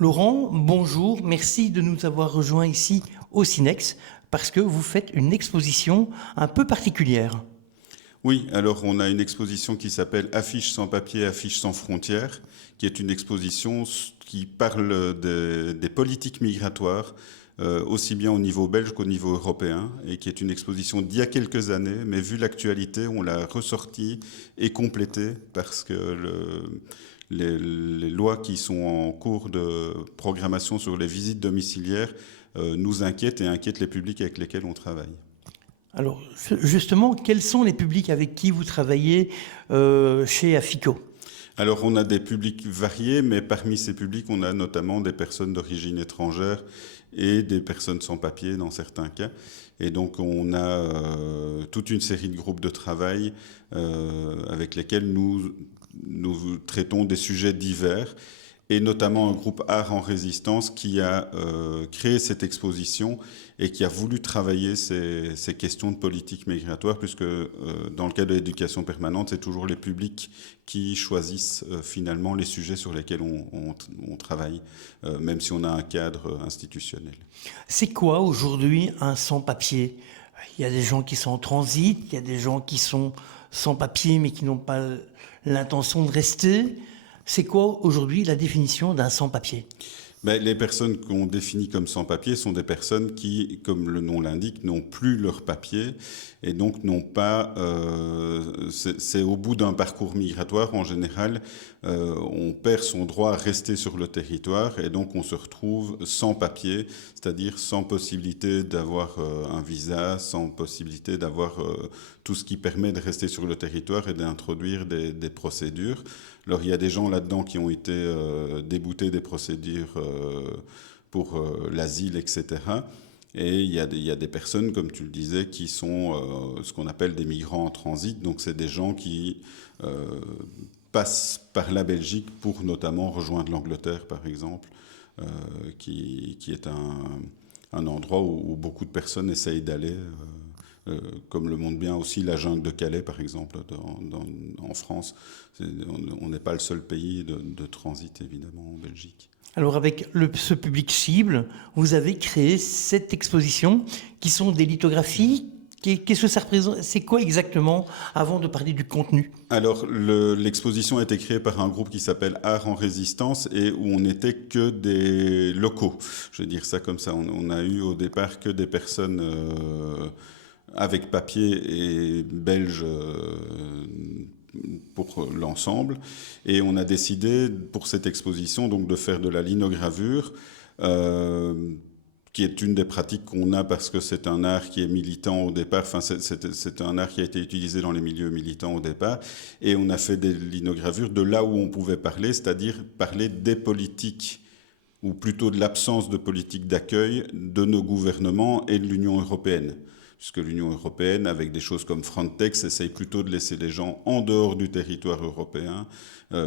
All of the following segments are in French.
Laurent, bonjour, merci de nous avoir rejoints ici au Sinex parce que vous faites une exposition un peu particulière. Oui, alors on a une exposition qui s'appelle Affiches sans papier, affiches sans frontières, qui est une exposition qui parle des politiques migratoires, aussi bien au niveau belge qu'au niveau européen, et qui est une exposition d'il y a quelques années, mais vu l'actualité, on l'a ressortie et complétée parce que les lois qui sont en cours de programmation sur les visites domiciliaires nous inquiètent et inquiètent les publics avec lesquels on travaille. Alors justement, quels sont les publics avec qui vous travaillez chez Afico? Alors on a des publics variés, mais parmi ces publics, on a notamment des personnes d'origine étrangère et des personnes sans papier dans certains cas. Et donc on a toute une série de groupes de travail avec lesquels nous traitons des sujets divers, et notamment un groupe Art en Résistance qui a créé cette exposition et qui a voulu travailler ces questions de politique migratoire, puisque dans le cas de l'éducation permanente, c'est toujours les publics qui choisissent finalement les sujets sur lesquels on travaille, même si on a un cadre institutionnel. C'est quoi aujourd'hui un sans-papier? Il y a des gens qui sont en transit, il y a des gens qui sont sans papier mais qui n'ont pas l'intention de rester. C'est quoi aujourd'hui la définition d'un sans-papier? Ben, les personnes qu'on définit comme sans-papiers sont des personnes qui, comme le nom l'indique, n'ont plus leur papier et donc n'ont pas. C'est au bout d'un parcours migratoire en général, on perd son droit à rester sur le territoire et donc on se retrouve sans papier, c'est-à-dire sans possibilité d'avoir un visa, sans possibilité d'avoir tout ce qui permet de rester sur le territoire et d'introduire des procédures. Alors il y a des gens là-dedans qui ont été déboutés des procédures pour l'asile, etc. Et il y a des personnes, comme tu le disais, qui sont ce qu'on appelle des migrants en transit. Donc c'est des gens qui passent par la Belgique pour notamment rejoindre l'Angleterre, par exemple, qui est un endroit où beaucoup de personnes essayent d'aller. Comme le montre bien aussi la jungle de Calais, par exemple, en France. On n'est pas le seul pays de transit, évidemment, en Belgique. Alors avec ce public cible, vous avez créé cette exposition qui sont des lithographies. Qu'est-ce que ça représente? C'est quoi exactement avant de parler du contenu? Alors, l'exposition a été créée par un groupe qui s'appelle Art en Résistance et où on n'était que des locaux. Je vais dire ça comme ça. On a eu au départ que des personnes avec papier et belges pour l'ensemble. Et on a décidé pour cette exposition donc de faire de la linogravure, qui est une des pratiques qu'on a parce que c'est un art qui est militant au départ. Enfin, c'est un art qui a été utilisé dans les milieux militants au départ. Et on a fait des linogravures de là où on pouvait parler, c'est-à-dire parler des politiques ou plutôt de l'absence de politique d'accueil de nos gouvernements et de l'Union européenne. Puisque l'Union européenne, avec des choses comme Frontex, essaye plutôt de laisser les gens en dehors du territoire européen,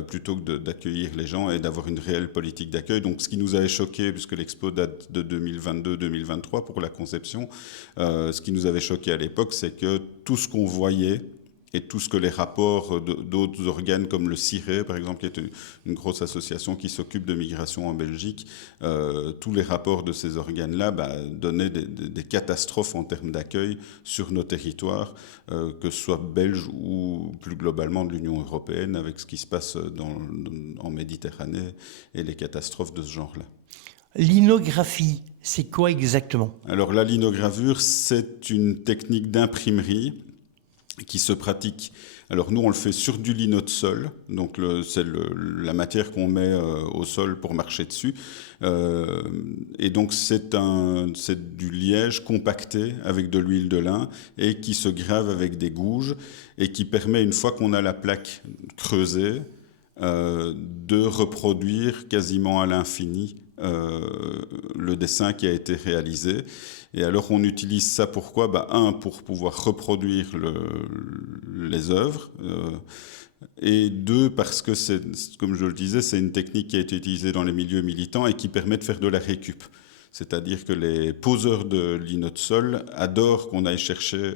plutôt que d'accueillir les gens et d'avoir une réelle politique d'accueil. Donc ce qui nous avait choqué, puisque l'expo date de 2022-2023 pour la conception, ce qui nous avait choqué à l'époque, c'est que tout ce qu'on voyait, et tout ce que les rapports d'autres organes comme le CIRE, par exemple, qui est une grosse association qui s'occupe de migration en Belgique, tous les rapports de ces organes-là donnaient des catastrophes en termes d'accueil sur nos territoires, que ce soit belges ou plus globalement de l'Union européenne, avec ce qui se passe en Méditerranée et les catastrophes de ce genre-là. Linographie, c'est quoi exactement? Alors la linogravure, c'est une technique d'imprimerie qui se pratique. Alors nous, on le fait sur du lino de sol, donc c'est la matière qu'on met au sol pour marcher dessus. Et donc c'est du liège compacté avec de l'huile de lin et qui se grave avec des gouges et qui permet, une fois qu'on a la plaque creusée, de reproduire quasiment à l'infini le dessin qui a été réalisé. Et alors on utilise ça pourquoi? Un, pour pouvoir reproduire les œuvres, et deux, parce que comme je le disais, c'est une technique qui a été utilisée dans les milieux militants et qui permet de faire de la récup. C'est-à-dire que les poseurs de lino de sol adorent qu'on aille chercher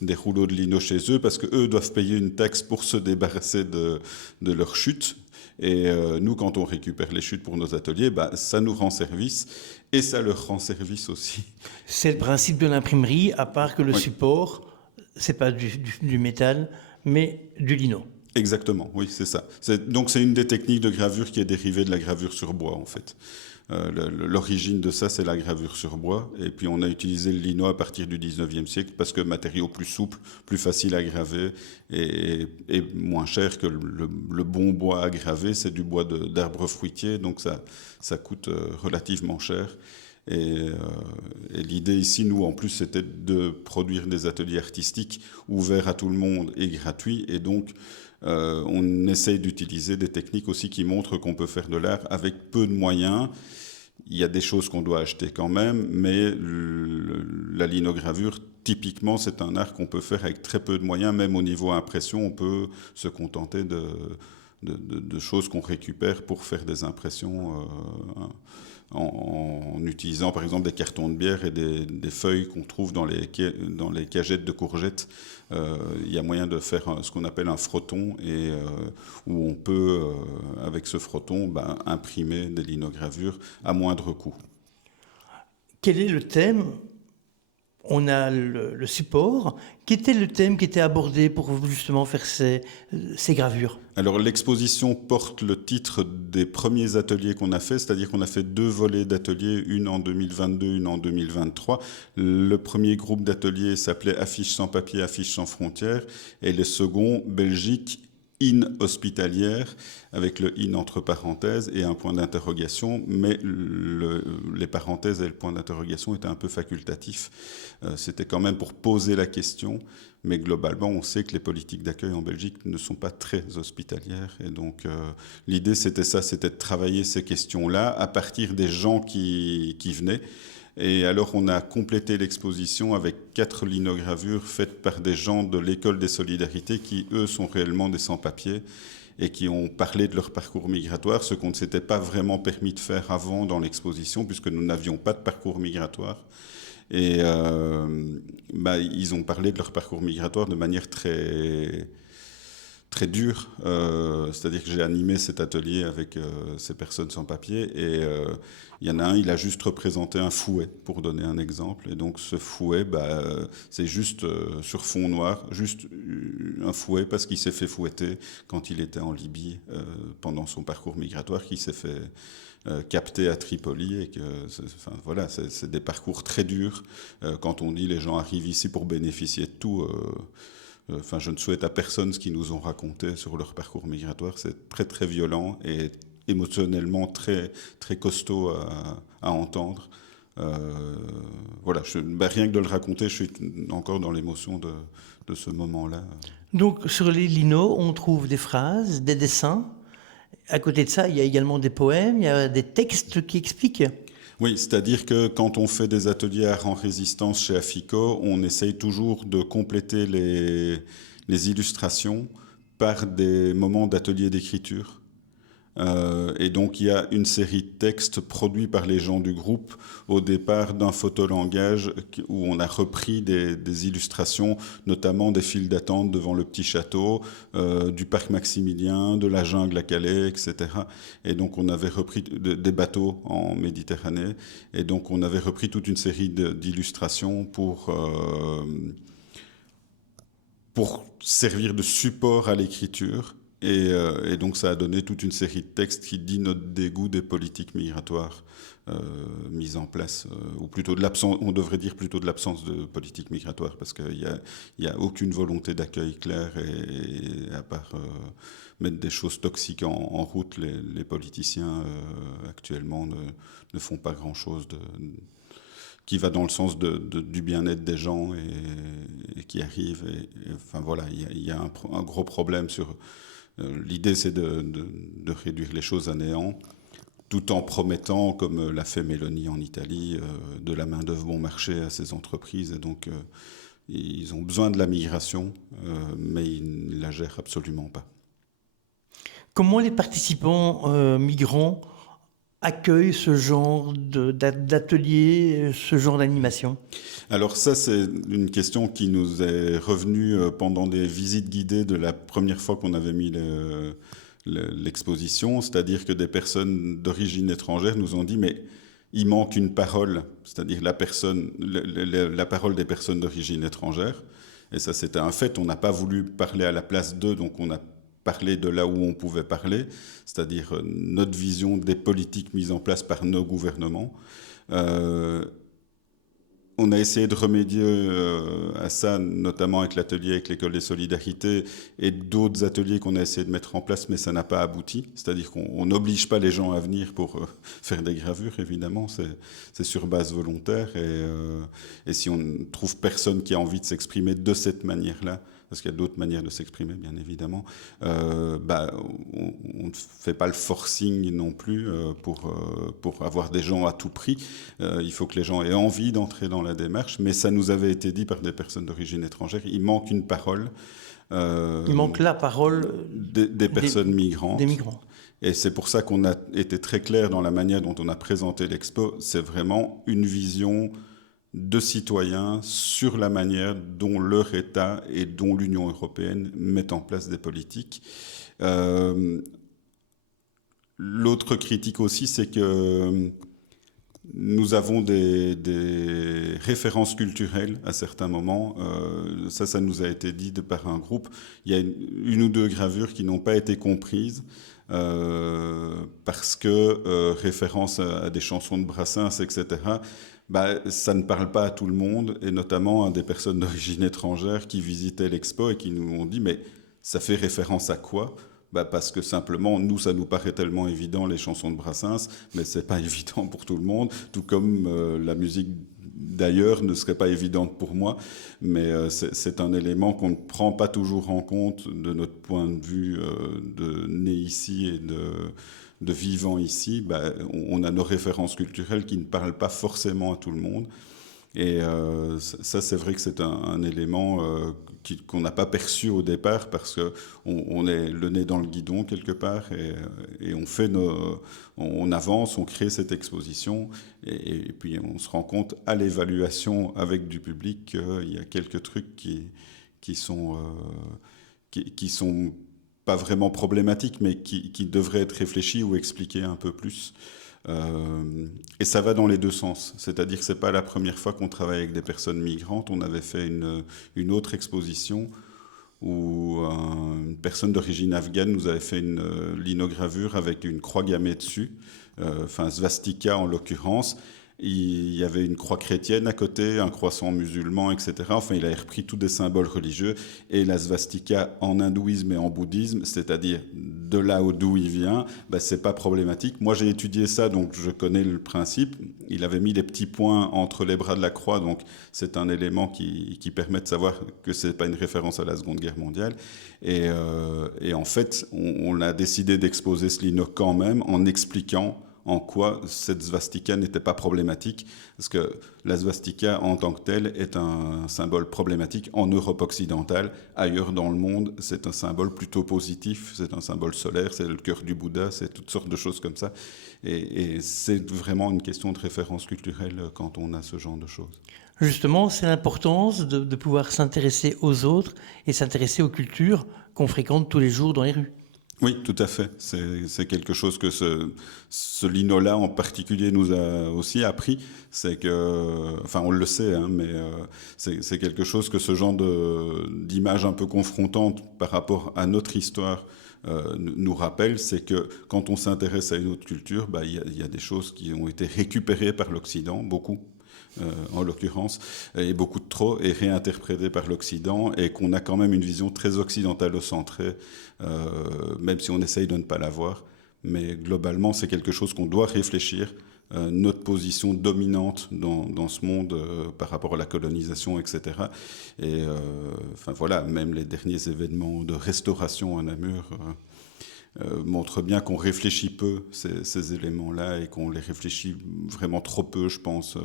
des rouleaux de lino chez eux parce qu'eux doivent payer une taxe pour se débarrasser de leurs chutes. Et nous, quand on récupère les chutes pour nos ateliers, ça nous rend service et ça leur rend service aussi. C'est le principe de l'imprimerie, à part que le support, c'est pas du métal, mais du lino. Exactement, oui, c'est ça. Donc c'est une des techniques de gravure qui est dérivée de la gravure sur bois, en fait. L'origine de ça, c'est la gravure sur bois. Et puis on a utilisé le lino à partir du 19e siècle parce que matériau plus souple, plus facile à graver et moins cher que le bon bois à graver. C'est du bois d'arbres fruitiers, donc ça coûte relativement cher. Et l'idée ici, nous, en plus, c'était de produire des ateliers artistiques ouverts à tout le monde et gratuits. Et donc, on essaye d'utiliser des techniques aussi qui montrent qu'on peut faire de l'art avec peu de moyens. Il y a des choses qu'on doit acheter quand même, mais la linogravure, typiquement, c'est un art qu'on peut faire avec très peu de moyens. Même au niveau impression, on peut se contenter de choses qu'on récupère pour faire des impressions en utilisant par exemple des cartons de bière et des feuilles qu'on trouve dans les cagettes de courgettes. Il y a moyen de faire ce qu'on appelle un frotton et où on peut, avec ce frotton, imprimer des linogravures à moindre coût. Quel est le thème ? On a le support. Quel était le thème qui était abordé pour justement faire ces gravures ? Alors l'exposition porte le titre des premiers ateliers qu'on a fait, c'est-à-dire qu'on a fait 2 volets d'ateliers, une en 2022, une en 2023. Le premier groupe d'ateliers s'appelait Affiches sans papier, affiches sans frontières, et le second, Belgique hospitalière, avec le in entre parenthèses et un point d'interrogation, mais les parenthèses et le point d'interrogation étaient un peu facultatifs. C'était quand même pour poser la question, mais globalement, on sait que les politiques d'accueil en Belgique ne sont pas très hospitalières. Et donc, l'idée, c'était de travailler ces questions-là à partir des gens qui venaient. Et alors, on a complété l'exposition avec 4 linogravures faites par des gens de l'école des solidarités qui, eux, sont réellement des sans-papiers et qui ont parlé de leur parcours migratoire, ce qu'on ne s'était pas vraiment permis de faire avant dans l'exposition, puisque nous n'avions pas de parcours migratoire. Et ils ont parlé de leur parcours migratoire de manière très dure. C'est-à-dire que j'ai animé cet atelier avec ces personnes sans papier et il y en a un, il a juste représenté un fouet, pour donner un exemple. Et donc ce fouet, c'est juste sur fond noir, juste un fouet parce qu'il s'est fait fouetter quand il était en Libye pendant son parcours migratoire, qu'il s'est fait capté à Tripoli et que c'est des parcours très durs. Quand on dit les gens arrivent ici pour bénéficier de tout, je ne souhaite à personne ce qu'ils nous ont raconté sur leur parcours migratoire. C'est très très violent et émotionnellement très très costaud à entendre. Rien que de le raconter, je suis encore dans l'émotion de ce moment-là. Donc sur les linos, on trouve des phrases, des dessins. À côté de ça, il y a également des poèmes, il y a des textes qui expliquent. Oui, c'est-à-dire que quand on fait des ateliers art en résistance chez Afico, on essaye toujours de compléter les illustrations par des moments d'atelier d'écriture. Et donc il y a une série de textes produits par les gens du groupe au départ d'un photolangage où on a repris des illustrations, notamment des files d'attente devant le petit château, du parc Maximilien, de la jungle à Calais, etc. Et donc on avait repris des bateaux en Méditerranée, et donc on avait repris toute une série d'illustrations pour servir de support à l'écriture. Et donc ça a donné toute une série de textes qui dit notre dégoût des politiques migratoires mises en place, ou plutôt de l'absence, on devrait dire plutôt de l'absence de politique migratoire, parce qu'il y a aucune volonté d'accueil claire, et à part mettre des choses toxiques en route, les politiciens actuellement ne font pas grand-chose qui va dans le sens du bien-être des gens et qui arrive. Il y a un gros problème sur... L'idée, c'est de réduire les choses à néant, tout en promettant, comme l'a fait Meloni en Italie, de la main-d'œuvre bon marché à ces entreprises. Et donc, ils ont besoin de la migration, mais ils ne la gèrent absolument pas. Comment les participants migrants accueille ce genre d'atelier, ce genre d'animation? Alors ça, c'est une question qui nous est revenue pendant des visites guidées de la première fois qu'on avait mis l'exposition, c'est-à-dire que des personnes d'origine étrangère nous ont dit, mais il manque une parole, c'est-à-dire la parole des personnes d'origine étrangère. Et ça, c'était un fait. On n'a pas voulu parler à la place d'eux, donc on a parlé de là où on pouvait parler, c'est-à-dire notre vision des politiques mises en place par nos gouvernements. On a essayé de remédier à ça, notamment avec l'atelier avec l'école des solidarités et d'autres ateliers qu'on a essayé de mettre en place, mais ça n'a pas abouti. C'est-à-dire qu'on n'oblige pas les gens à venir pour faire des gravures, évidemment, c'est sur base volontaire. Et si on ne trouve personne qui a envie de s'exprimer de cette manière-là, parce qu'il y a d'autres manières de s'exprimer, bien évidemment, on ne fait pas le forcing non plus pour avoir des gens à tout prix. Il faut que les gens aient envie d'entrer dans la démarche, mais ça nous avait été dit par des personnes d'origine étrangère, il manque une parole. Il manque la parole des personnes migrantes. Des migrants. Et c'est pour ça qu'on a été très clair dans la manière dont on a présenté l'expo. C'est vraiment une vision de citoyens sur la manière dont leur État et dont l'Union européenne met en place des politiques. L'autre critique aussi, c'est que nous avons des références culturelles à certains moments. Ça nous a été dit par un groupe. Il y a une ou deux gravures qui n'ont pas été comprises parce que référence à des chansons de Brassens, etc., ça ne parle pas à tout le monde, et notamment à des personnes d'origine étrangère qui visitaient l'expo et qui nous ont dit « mais ça fait référence à quoi ?» Parce que simplement, nous, ça nous paraît tellement évident, les chansons de Brassens, mais c'est pas évident pour tout le monde, tout comme la musique d'ailleurs ne serait pas évidente pour moi, mais c'est un élément qu'on ne prend pas toujours en compte de notre point de vue de né ici et de vivant ici. On a nos références culturelles qui ne parlent pas forcément à tout le monde. Et ça, c'est vrai que c'est un élément qu'on n'a pas perçu au départ parce qu'on est le nez dans le guidon quelque part et on avance, on crée cette exposition et puis on se rend compte à l'évaluation avec du public qu'il y a quelques trucs qui sont pas vraiment problématiques mais qui devraient être réfléchis ou expliqués un peu plus. Et ça va dans les deux sens. C'est-à-dire que ce n'est pas la première fois qu'on travaille avec des personnes migrantes. On avait fait une autre exposition où une personne d'origine afghane nous avait fait une linogravure avec une croix gammée dessus, enfin svastika en l'occurrence. Il y avait une croix chrétienne à côté, un croissant musulman, etc. Enfin, il a repris tous des symboles religieux. Et la svastika en hindouisme et en bouddhisme, c'est-à-dire de là d'où il vient, c'est pas problématique. Moi, j'ai étudié ça, donc je connais le principe. Il avait mis les petits points entre les bras de la croix, donc c'est un élément qui permet de savoir que c'est pas une référence à la Seconde Guerre mondiale. Et en fait, on a décidé d'exposer ce lino quand même en expliquant en quoi cette svastika n'était pas problématique, parce que la svastika en tant que telle est un symbole problématique en Europe occidentale. Ailleurs dans le monde, c'est un symbole plutôt positif, c'est un symbole solaire, c'est le cœur du Bouddha, c'est toutes sortes de choses comme ça. Et c'est vraiment une question de référence culturelle quand on a ce genre de choses. Justement, c'est l'importance de pouvoir s'intéresser aux autres et s'intéresser aux cultures qu'on fréquente tous les jours dans les rues. Oui, tout à fait. C'est quelque chose que ce lino-là en particulier nous a aussi appris. C'est que, enfin, on le sait, hein, mais c'est quelque chose que ce genre d'image un peu confrontante par rapport à notre histoire nous rappelle. C'est que quand on s'intéresse à une autre culture, il y a des choses qui ont été récupérées par l'Occident, beaucoup. En l'occurrence, et beaucoup de trop, est réinterprété par l'Occident, et qu'on a quand même une vision très occidentalo-centrée, même si on essaye de ne pas l'avoir. Mais globalement, c'est quelque chose qu'on doit réfléchir, notre position dominante dans ce monde par rapport à la colonisation, etc. Et enfin voilà, même les derniers événements de restauration à Namur montre bien qu'on réfléchit peu ces éléments-là et qu'on les réfléchit vraiment trop peu, je pense,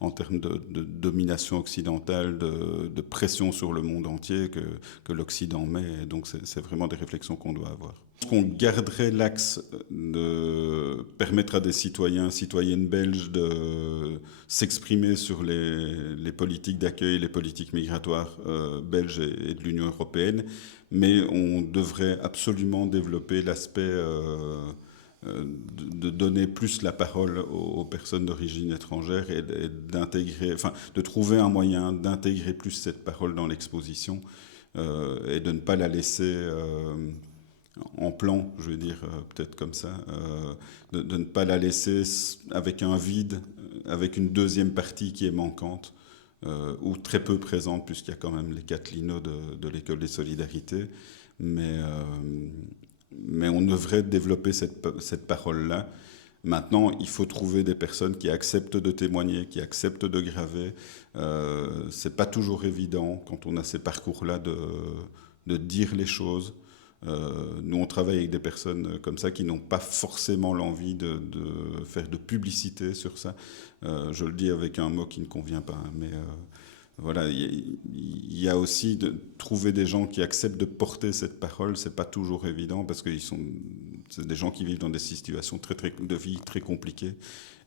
en termes de domination occidentale, de pression sur le monde entier que l'Occident met. Et donc c'est vraiment des réflexions qu'on doit avoir. On garderait l'axe de permettre à des citoyennes belges de s'exprimer sur les politiques d'accueil, les politiques migratoires belges et de l'Union européenne, mais on devrait absolument développer l'aspect de donner plus la parole aux personnes d'origine étrangère et d'intégrer, enfin, de trouver un moyen d'intégrer plus cette parole dans l'exposition et de ne pas la laisser en plan, je vais dire, peut-être comme ça, de ne pas la laisser avec un vide, avec une deuxième partie qui est manquante, ou très peu présente, puisqu'il y a quand même les 4 linos de l'École des Solidarités. Mais on devrait développer cette parole-là. Maintenant, il faut trouver des personnes qui acceptent de témoigner, qui acceptent de graver. C'est pas toujours évident, quand on a ces parcours-là, de dire les choses. Nous, on travaille avec des personnes comme ça qui n'ont pas forcément l'envie de faire de publicité sur ça. Je le dis avec un mot qui ne convient pas, mais voilà, il y a aussi de trouver des gens qui acceptent de porter cette parole. C'est pas toujours évident parce que c'est des gens qui vivent dans des situations de vie très compliquées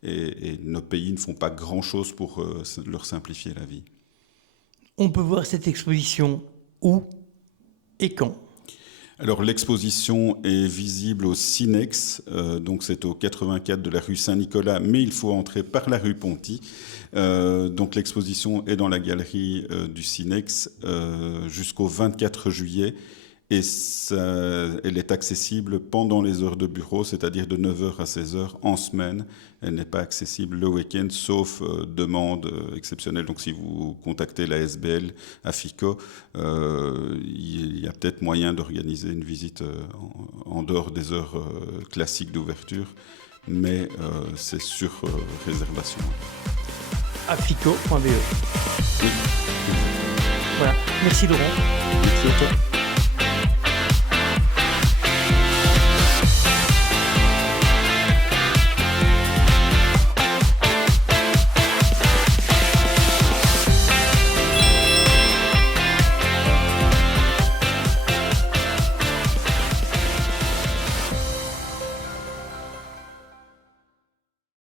et nos pays ne font pas grand-chose pour leur simplifier la vie. On peut voir cette exposition où et quand ? Alors l'exposition est visible au Cinex, donc c'est au 84 de la rue Saint-Nicolas, mais il faut entrer par la rue Ponty. Donc l'exposition est dans la galerie du Cinex jusqu'au 24 juillet et elle est accessible pendant les heures de bureau, c'est-à-dire de 9h à 16h en semaine. Elle n'est pas accessible le week-end, sauf demande exceptionnelle. Donc si vous contactez la SBL à FICO, il y a peut-être moyen d'organiser une visite en dehors des heures classiques d'ouverture, mais c'est sur réservation. afico.be. Oui. Voilà. Merci Laurent. Merci à toi.